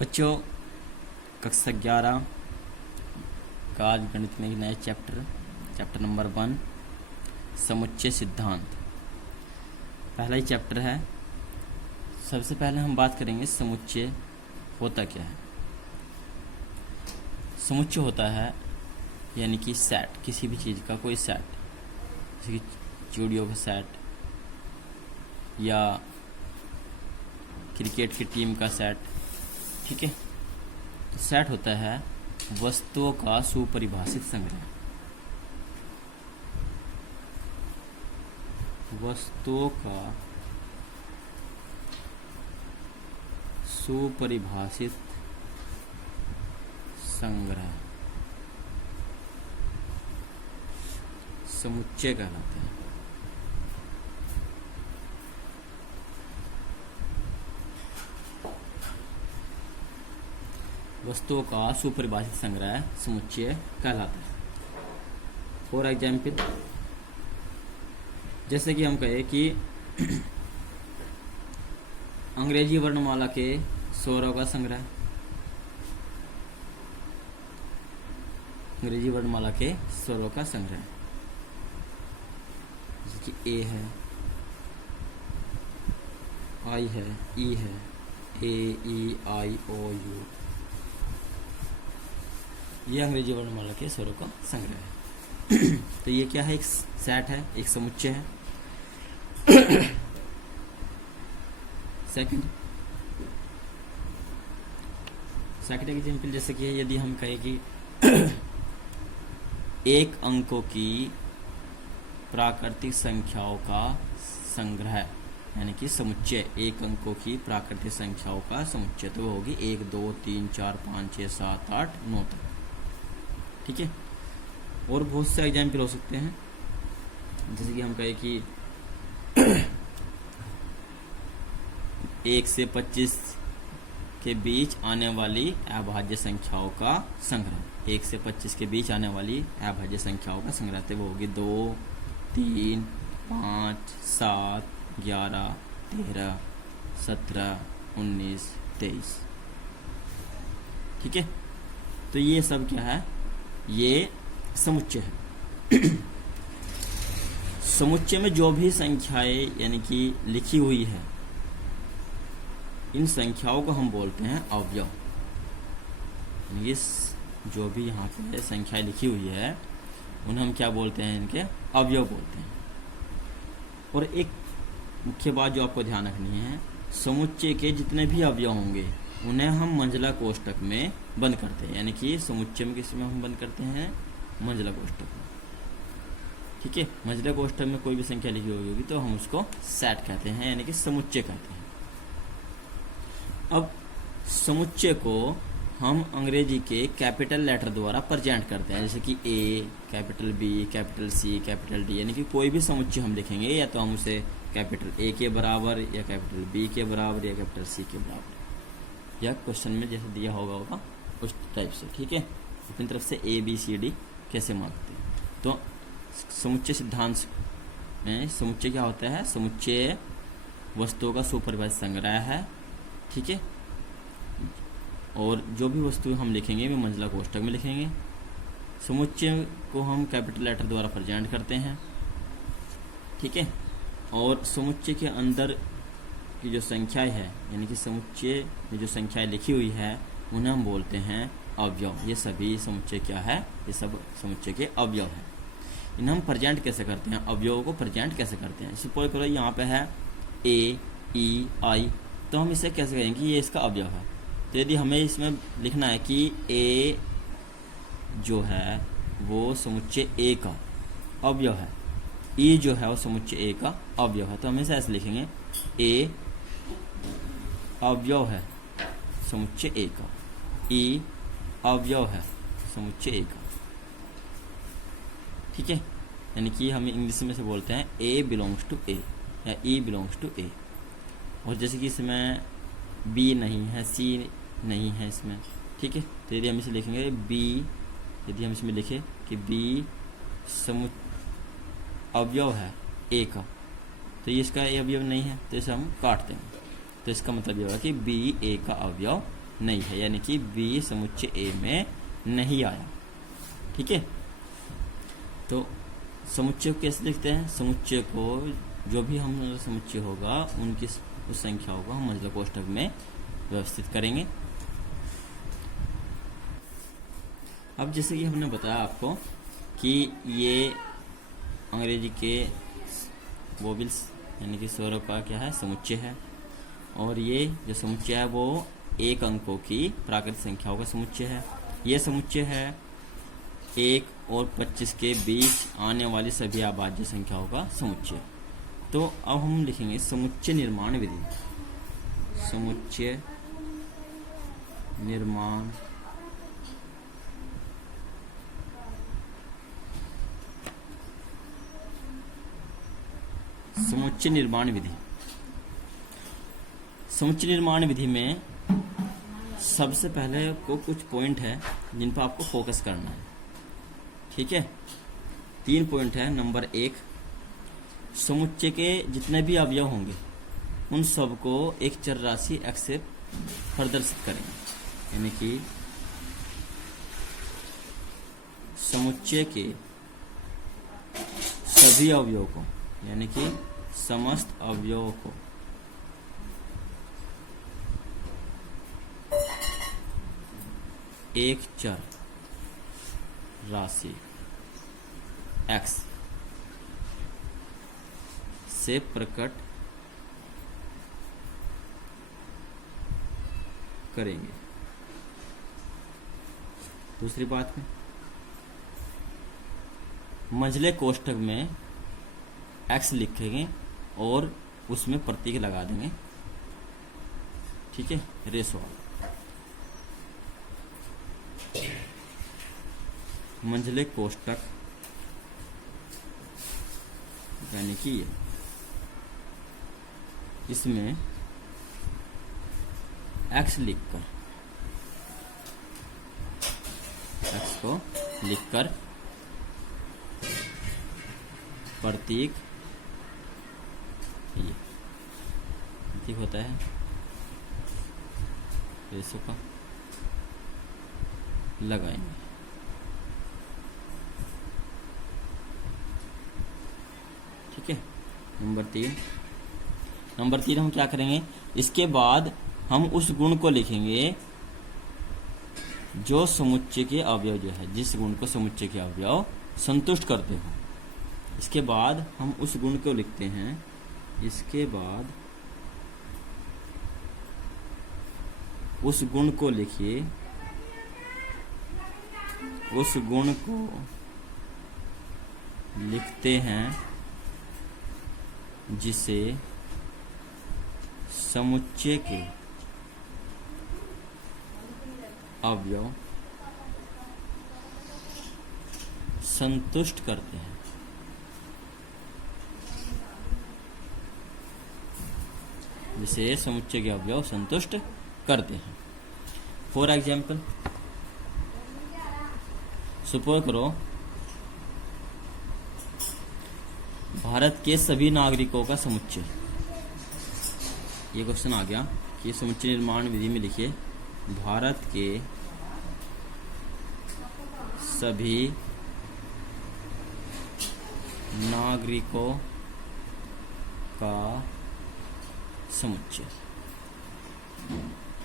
बच्चों, कक्षा 11 का आज गणित में एक नया चैप्टर नंबर 1 समुच्चय सिद्धांत पहला ही चैप्टर है। सबसे पहले हम बात करेंगे समुच्चय होता क्या है। समुच्चय होता है यानी कि सेट, किसी भी चीज़ का कोई सेट, जैसे कि चूड़ियों का सेट या क्रिकेट की टीम का सेट। ठीक है, तो सेट होता है वस्तुओं का सुपरिभाषित संग्रह। वस्तुओं का सुपरिभाषित संग्रह समुच्चय कहलाता है। वस्तुओं का सुपरिभाषित संग्रह समुच्चय कहलाता है। फॉर एग्जाम्पल, जैसे कि हम कहें कि अंग्रेजी वर्णमाला के स्वरों का संग्रह, अंग्रेजी वर्णमाला के स्वरों का संग्रह, जैसे कि ए है, आई है, ई है, ए ई आई ओ यू, ये अंग्रेजी वर्णमाला के स्वरों का संग्रह है। तो ये क्या है? एक सेट है, एक समुच्चय है। सेकंड एग्जाम्पल, जैसे कि यदि हम कहें कि एक अंकों की प्राकृतिक संख्याओं का संग्रह यानी कि समुच्चय, एक अंकों की प्राकृतिक संख्याओं का समुच्चय, तो वो होगी 1 2 3 4 5 6 7 8 9 तक। ठीक है, और बहुत से एग्जाम्पल हो सकते हैं, जैसे कि हम कहें कि 1 से 25 के बीच आने वाली अभाज्य संख्याओं का संग्रह, 1 से 25 के बीच आने वाली अभाज्य संख्याओं का संग्रह, तो वो होगी 2 3 5 7 11 13 17 19 23। ठीक है, तो ये सब क्या है? ये समुच्चय है। समुच्चय में जो भी संख्याएं यानी कि लिखी हुई है, इन संख्याओं को हम बोलते हैं अवयव। ये जो भी यहाँ पे संख्याएं लिखी हुई है उन्हें हम क्या बोलते हैं? इनके अवयव बोलते हैं। और एक मुख्य बात जो आपको ध्यान रखनी है, समुच्चय के जितने भी अवयव होंगे उन्हें हम मंझला कोष्ठक में बंद करते हैं, यानी कि समुच्चय में किस में हम बंद करते हैं? मंझला कोष्ठक में। ठीक है, मंझला कोष्ठक में कोई भी संख्या लिखी हुई होगी तो हम उसको सेट कहते हैं, यानी कि समुच्चय कहते हैं। अब समुच्चय को हम अंग्रेजी के कैपिटल लेटर द्वारा प्रेजेंट करते हैं, जैसे कि A, capital B, capital C, capital D, यानी कि कोई भी समुच्चय हम लिखेंगे या तो हम उसे कैपिटल ए के बराबर या कैपिटल बी के बराबर या कैपिटल सी के बराबर, या क्वेश्चन में जैसे दिया होगा उस टाइप से। ठीक है, अपनी तरफ से ए बी सी डी कैसे मांगते हैं। तो समुच्चय सिद्धांत में समुच्चय क्या होता है? समुच्चय वस्तुओं का सुपरिभाषित संग्रह है। ठीक है, और जो भी वस्तु हम लिखेंगे वे मंझला कोष्ठक में लिखेंगे। समुच्चय को हम कैपिटल लेटर द्वारा प्रेजेंट करते हैं। ठीक है, और समुच्चय के अंदर की जो संख्याएं है, यानी कि समुच्चय में जो संख्याएं लिखी हुई है उन्हें हम बोलते हैं अवयव। ये सभी समुच्चय क्या है? ये सब समुच्चय के अवयव है। इन्हें हम प्रेजेंट कैसे करते हैं? अवयवों को प्रेजेंट कैसे करते हैं? सपोज करो यहाँ पे है ए ई आई, तो हम इसे कैसे कहेंगे कि ये इसका अवयव है? तो यदि हमें इसमें लिखना है कि ए जो है वो समुच्चय ए का अवयव है, ई जो है वो समुच्चय ए का अवयव है, तो हम इसे ऐसे लिखेंगे ए अवयव है समुच्चय ए का, ई अवयव है समुच्चय ए का। ठीक है, यानी कि हम इंग्लिश में से बोलते हैं ए बिलोंग्स टू ए या ई बिलोंग्स टू ए। और जैसे कि इसमें बी नहीं है, सी नहीं है इसमें। ठीक है, तो यदि हम इसे लिखेंगे बी, यदि हम इसमें लिखें कि बी अवयव है ए का, तो ये इसका ए अवयव नहीं है, तो इसे हम काट देंगे। तो इसका मतलब ये होगा कि बी ए का अवयव नहीं है, यानी कि बी समुच्चय ए में नहीं आया। ठीक है, तो समुच्चय को कैसे लिखते हैं? समुच्चय को जो भी हम समुच्चय होगा उनकी उस संख्याओं को हम मजला कोष्ठक में व्यवस्थित करेंगे। अब जैसे कि हमने बताया आपको कि ये अंग्रेजी के वोवेल्स यानी कि स्वरों का क्या है? समुच्चय है, और ये जो समुच्चय है वो एक अंकों की प्राकृतिक संख्याओं का समुच्चय है। ये समुच्चय है 1 और 25 के बीच आने वाली सभी अभाज्य संख्याओं का समुच्चय। तो अब हम लिखेंगे समुच्चय निर्माण विधि। समुच्चय निर्माण समुच्चय निर्माण विधि। समुच्चय निर्माण विधि में सबसे पहले को कुछ पॉइंट है जिन पर आपको फोकस करना है। ठीक है, 3 पॉइंट है। नंबर 1, समुच्चय के जितने भी अवयव होंगे उन सबको एक चर राशि x से प्रदर्शित करेंगे, यानी कि समुच्चय के सभी अवयवों को, यानी कि समस्त अवयवों को एक चर राशि x से प्रकट करेंगे। दूसरी बात में मंझले कोष्ठक में x लिखेंगे और उसमें प्रतीक लगा देंगे। ठीक है, रेशो मंझले कोष्ठक यानी कि इसमें x लिखकर x को लिखकर प्रतीक ये प्रतीक होता है रेशो का लगाएंगे। ठीक है, नंबर 3 हम क्या करेंगे? इसके बाद हम उस गुण को लिखेंगे जो समुच्चय के अवयव जो है, जिस गुण को समुच्चय के अवयव संतुष्ट करते हो। इसके बाद हम उस गुण को लिखते हैं। इसके बाद उस गुण को लिखिए, उस गुण को लिखते हैं जिसे समुच्चय के अवयव संतुष्ट करते हैं। जिसे समुच्चय के अवयव संतुष्ट करते हैं। फॉर एग्जाम्पल, सपोज करो भारत के सभी नागरिकों का समुच्चय। ये क्वेश्चन आ गया कि समुच्चय निर्माण विधि में लिखिए भारत के सभी नागरिकों का समुच्चय।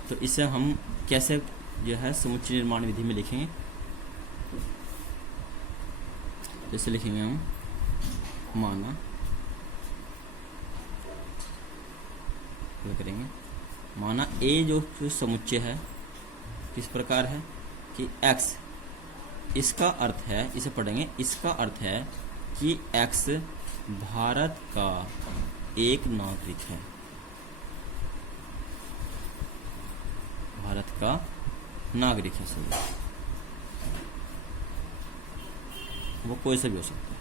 तो इसे हम कैसे जो है समुच्चय निर्माण विधि में लिखेंगे? जैसे लिखेंगे हम माना, क्या करेंगे? माना ए जो समुच्चय है किस प्रकार है कि x, इसका अर्थ है, इसे पढ़ेंगे, इसका अर्थ है कि x भारत का एक नागरिक है। भारत का नागरिक है, सही, वो कोई सा भी हो सकता है।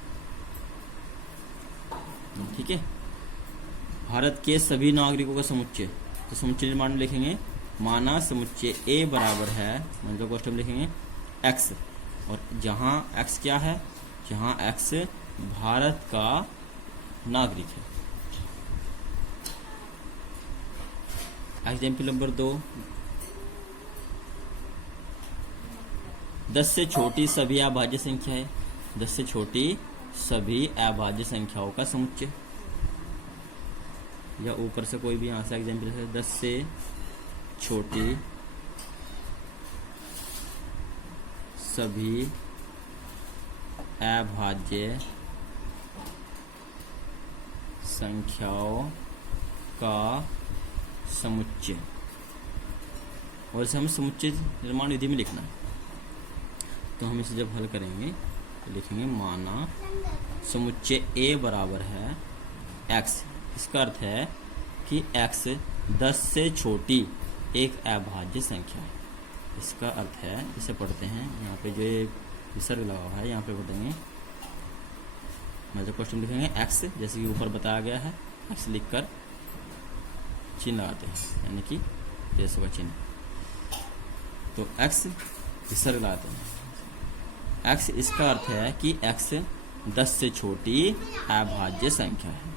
ठीक है, भारत के सभी नागरिकों का समुच्चय। तो समुच्चय निर्माण में लिखेंगे माना समुच्चय ए बराबर है, मतलब क्वेश्चन लिखेंगे x, और जहां x क्या है, जहां x भारत का नागरिक है। एग्जाम्पल नंबर 2, 10 से छोटी सभी अभाज्य संख्या है, 10 से छोटी सभी अभाज्य संख्याओं का समुच्चय, या ऊपर से कोई भी यहाँ से एग्जाम्पल है, 10 से छोटी सभी अभाज्य संख्याओं का समुच्चय, और इसे हमें समुच्चय निर्माण विधि में लिखना है। तो हम इसे जब हल करेंगे तो लिखेंगे माना समुच्चय A बराबर है x। इसका अर्थ है कि x 10 से छोटी एक अभाज्य संख्या है। इसका अर्थ है, इसे पढ़ते हैं, यहाँ पे जो ये विसर्ग लगा हुआ है यहाँ पे पढ़ेंगे, मैं जो क्वेश्चन लिखेंगे x जैसे कि ऊपर बताया गया है, x लिखकर चिन्ह लगाते हैं, यानी कि जैसे का चिन्ह, तो x विसर्ग लगाते हैं x। इसका अर्थ है कि x 10 से छोटी अभाज्य संख्या है,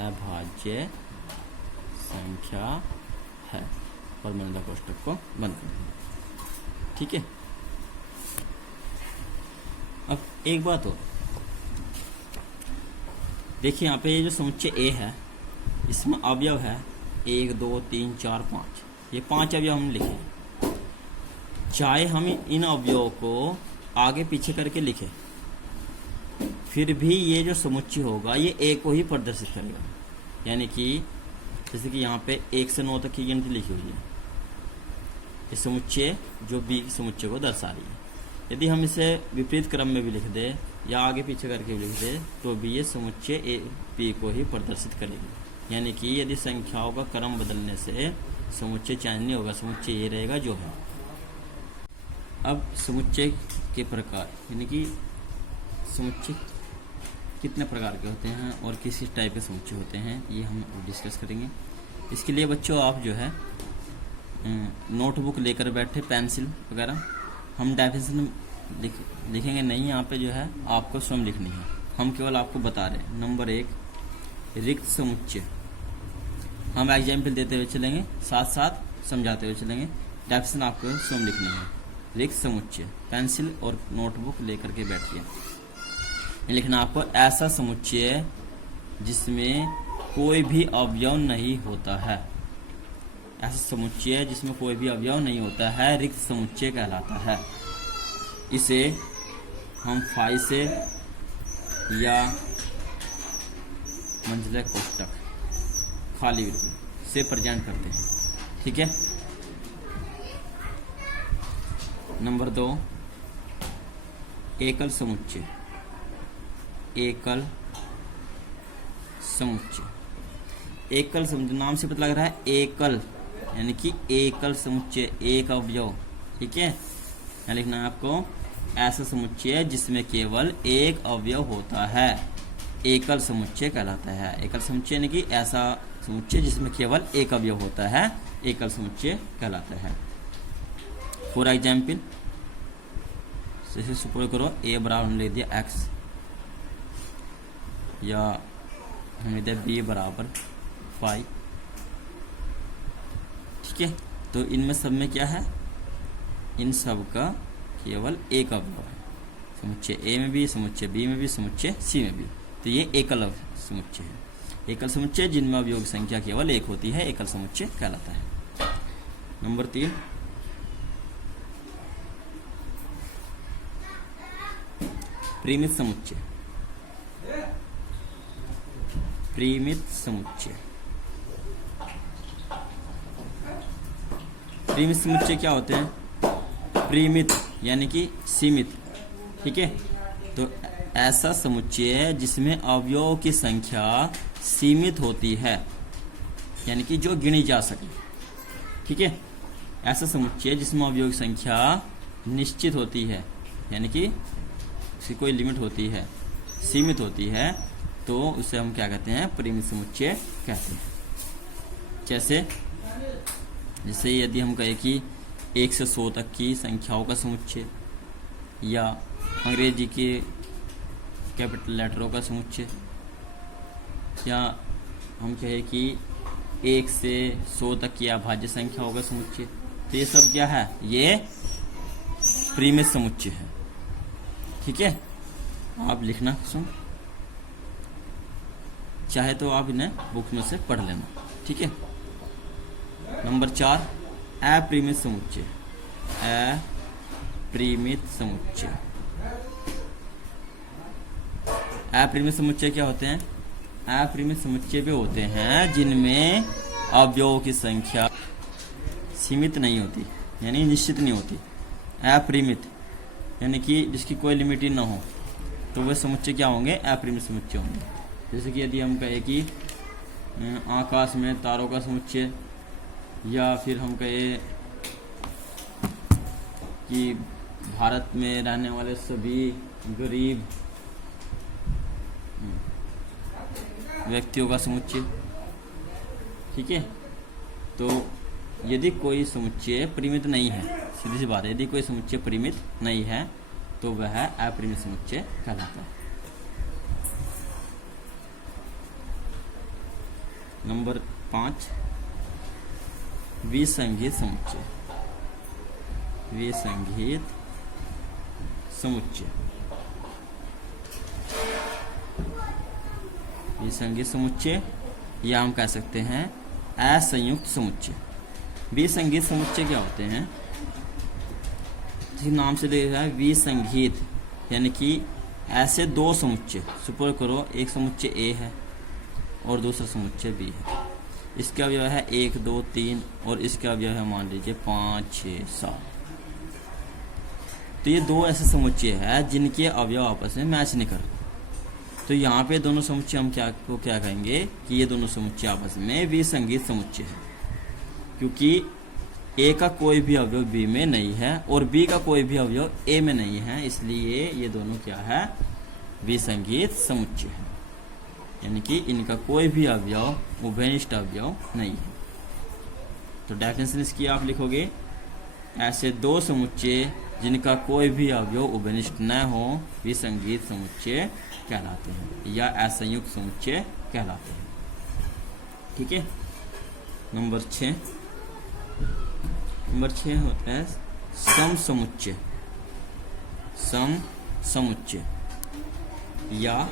अभाज्य संख्या है, और मैंने कोष्टक को बंद कर दिया। ठीक है, अब एक बात और देखिए, यहाँ पे ये जो समुच्चय A है इसमें अवयव है 1 2 3 4 5, ये 5 अवयव हमने लिखे। चाहे हम इन अवयवों को आगे पीछे करके लिखे, फिर भी ये जो समुच्चय होगा ये A को ही प्रदर्शित करेगा। यानी कि जैसे कि यहाँ पे 1 से 9 तक की गिनती लिखी हुई है, ये समुच्चय जो B समुच्चय को दर्शा रही है। यदि हम इसे विपरीत क्रम में भी लिख दें या आगे पीछे करके भी लिख दें तो भी ये समुच्चय P को ही प्रदर्शित करेगी। यानी कि यदि संख्याओं का क्रम बदलने से समुच्चय चेंज नहीं होगा, समुच्चय ये रहेगा जो है। अब समुच्चय के प्रकार, यानी कि समुच्चय कितने प्रकार के होते हैं और किस किस टाइप के समुच्चय होते हैं, ये हम डिस्कस करेंगे। इसके लिए बच्चों आप जो है नोटबुक लेकर बैठे, पेंसिल वगैरह, हम डेफिनेशन लिखेंगे नहीं, यहाँ पे जो है आपको स्वयं लिखनी है, हम केवल आपको बता रहे हैं। नंबर 1 रिक्त समुच्चय, हम एग्जाम्पल देते हुए चलेंगे, साथ साथ समझाते हुए चलेंगे, डेफिनेशन आपको स्वयं लिखनी है। रिक्त समुच्चय, पेंसिल और नोटबुक लेकर के बैठिए। लिखना आपको ऐसा समुच्चय जिसमें कोई भी अवयव नहीं होता है, ऐसा समुच्चय जिसमें कोई भी अवयव नहीं होता है रिक्त समुच्चय कहलाता है। इसे हम फाई से या मंझले कोष्टक खाली बिल्कुल से प्रेजेंट करते हैं। ठीक है। नंबर 2 एकल समुच्चय, एकल समुच्चय, एकल समुच्चय नाम से पता लग रहा है एकल, यानी कि एकल समुच्चय, एक अवयव। ठीक है, यहाँ लिखना है आपको ऐसा समुच्चय जिसमें केवल एक अवयव होता है, एकल समुच्चय कहलाता है। एकल समुच्चय यानी कि ऐसा समुच्चय जिसमें केवल एक अवयव होता है, एकल समुच्चय कहलाता है। फॉर एग्जाम्पल जैसे सपोज करो A बराबर हमने लिख दिया x, या हमने दिया B बराबर 5। ठीक है, तो इनमें सब में क्या है, इन सब का केवल एक अवयव है, समुच्चय A में भी, समुच्चय B में भी, समुच्चय C में भी। तो ये एकल समुच्चय है। एकल समुच्चय जिनमें अवयव की संख्या केवल एक होती है, एकल समुच्चय कहलाता है। नंबर 3 परिमित समुच्चय, परिमित समुच्चय। परिमित समुच्चय क्या होते हैं, परिमित यानी कि सीमित। ठीक है, तो ऐसा समुच्चय है जिसमें अवयवों की संख्या सीमित होती है, यानी कि जो गिनी जा सके। ठीक है, ऐसा समुच्चय जिसमें अवयवों की संख्या निश्चित होती है, यानी कि उसकी कोई लिमिट होती है, सीमित होती है, तो उसे हम क्या कहते हैं, परिमित समुच्चय कहते हैं। जैसे यदि हम कहें कि 1 से 100 तक की संख्याओं का समुच्चय, या अंग्रेजी के कैपिटल लेटरों का समुच्चय, या हम कहें कि 1 से 100 तक की अभाज्य संख्याओं का समुच्चय, तो ये सब क्या है, ये परिमित समुच्चय है। ठीक है, आप लिखना सुन, चाहे तो आप इन्हें बुक में से पढ़ लेना। ठीक है। नंबर 4, अपरिमित समुच्चय। अपरिमित समुच्चय। अपरिमित समुच्चय क्या होते हैं? अपरिमित समुच्चय वे होते हैं जिनमें अवयवों की संख्या सीमित नहीं होती, यानी निश्चित नहीं होती। अपरिमित यानी कि जिसकी कोई लिमिट ही ना हो, तो वे समुच्चय क्या होंगे? अपरिमित समुच्चय होंगे। जैसे कि यदि हम कहें कि आकाश में तारों का समुच्चय, या फिर हम कहें कि भारत में रहने वाले सभी गरीब व्यक्तियों का समुच्चय। ठीक है। तो यदि कोई समुच्चय परिमित नहीं है, सीधी सी बात है, यदि कोई समुच्चय परिमित नहीं है तो वह अपरिमित समुच्चय कहलाता है। नंबर 5, विसंगीत समुच्चय। विसंगीत समुच्चय। विसंगीत समुच्चय या हम कह सकते हैं असंयुक्त समुच्चय। विसंगीत समुच्चय क्या होते हैं? नाम से देखा है विसंगीत, यानी कि ऐसे दो समुच्चय, सुपर करो एक समुच्चय ए है और दूसरा समुच्चय बी है। इसका अवयव है 1 2 3 और इसका अवयव है मान लीजिए 5 6 7। तो ये दो ऐसे समुच्चय है जिनके अवयव आपस में मैच नहीं करते। तो यहाँ पे दोनों समुच्चय हम क्या कहेंगे कि ये दोनों समुच्चय आपस में विसंगीत समुच्चय है, क्योंकि ए का कोई भी अवयव बी में नहीं है और बी का कोई भी अवयव ए में नहीं है, इसलिए ये दोनों क्या है? विसंगीत समुच्चय है, यानी कि इनका कोई भी अवयव उभयनिष्ठ अवयव नहीं है। तो डेफिनेशन इसकी आप लिखोगे, ऐसे दो समुच्चय जिनका कोई भी अवयव उभयनिष्ठ न हो विसंगीत समुच्चय कहलाते हैं या असंयुक्त समुच्चय कहलाते हैं। ठीक है। नंबर 6 होता है सम समुच्चय। सम समुच्चय या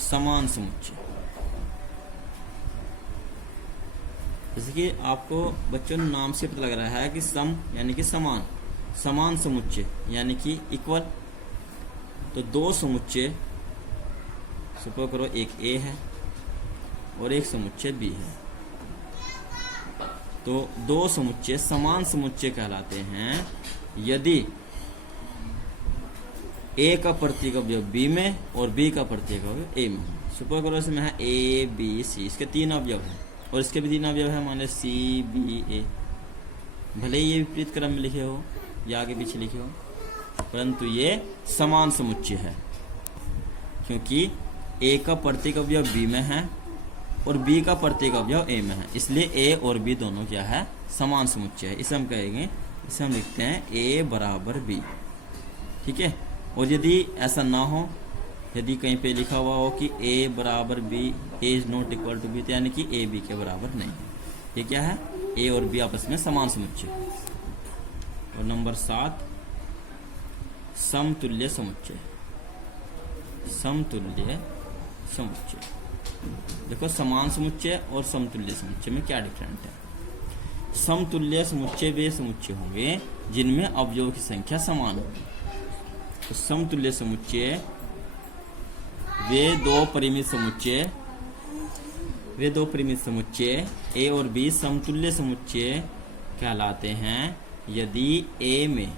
समान समुच्चय। जैसे कि आपको बच्चों नाम से पता लग रहा है कि सम यानी कि समान, समान समुच्चय यानी कि इक्वल। तो दो समुच्चय, सपोज करो एक ए है और एक समुच्चय बी है, तो दो समुच्चय समान समुच्चय कहलाते हैं यदि ए का प्रत्येक अवयव बी में और बी का प्रत्येक अवयव ए में हो। सपोज करो इसमें है ए बी सी, इसके 3 अवयव हैं और इसके भी 3 अवयव है, मान लो सी बी ए। भले ही ये विपरीत क्रम में लिखे हो या आगे पीछे लिखे हो, परंतु ये समान समुच्चय है, क्योंकि ए का प्रत्येक अवयव बी में है और बी का प्रत्येक अवयव ए में है, इसलिए ए और बी दोनों क्या है? समान समुच्चय है। इसे हम कहेंगे, इसे हम लिखते हैं ए बराबर बी। ठीक है। और यदि ऐसा ना हो, यदि कहीं पे लिखा हुआ हो कि ए बराबर B, A is not equal to B, तो यानी कि ए बी के बराबर नहीं है। ये क्या है? ए और बी आपस में समान समुच्चय। और नंबर 7 समतुल्य समुच्चय। समतुल्य समुच्चय। देखो समान समुच्चय और समतुल्य समुच्चय में क्या डिफरेंट है? समतुल्य समुच्चय वे समुच्चय होंगे जिनमें अवयवों की संख्या समान होगी। तो समतुल्य समुच्चय वे दो परिमित समुच्चय ए और बी समतुल्य समुच्चय कहलाते हैं यदि ए में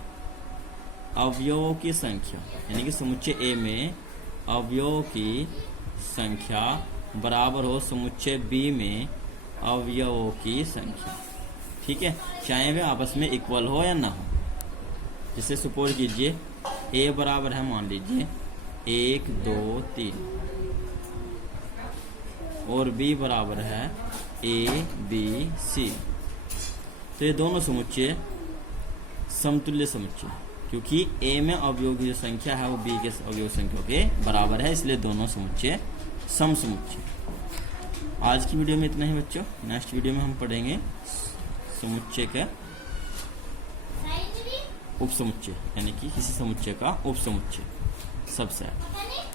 अवयवों की संख्या, यानी कि समुच्चय ए में अवयवों की संख्या बराबर हो समुच्चय बी में अवयवों की संख्या। ठीक है, चाहे वे आपस में इक्वल हो या ना हो। जिसे सपोज कीजिए ए बराबर है मान लीजिए 1 2 3 और बी बराबर है ए बी सी, तो ये दोनों समुच्चय समतुल्य समुच्चय, क्योंकि ए में अवयवों की जो संख्या है वो बी के अवयव संख्या के बराबर है, इसलिए दोनों समुच्चय सम समुच्चय। आज की वीडियो में इतना ही बच्चों। नेक्स्ट वीडियो में हम पढ़ेंगे समुच्चय का उपसमुच्चय, यानी कि किसी समुच्चय का उपसमुच्चय, सबसेट।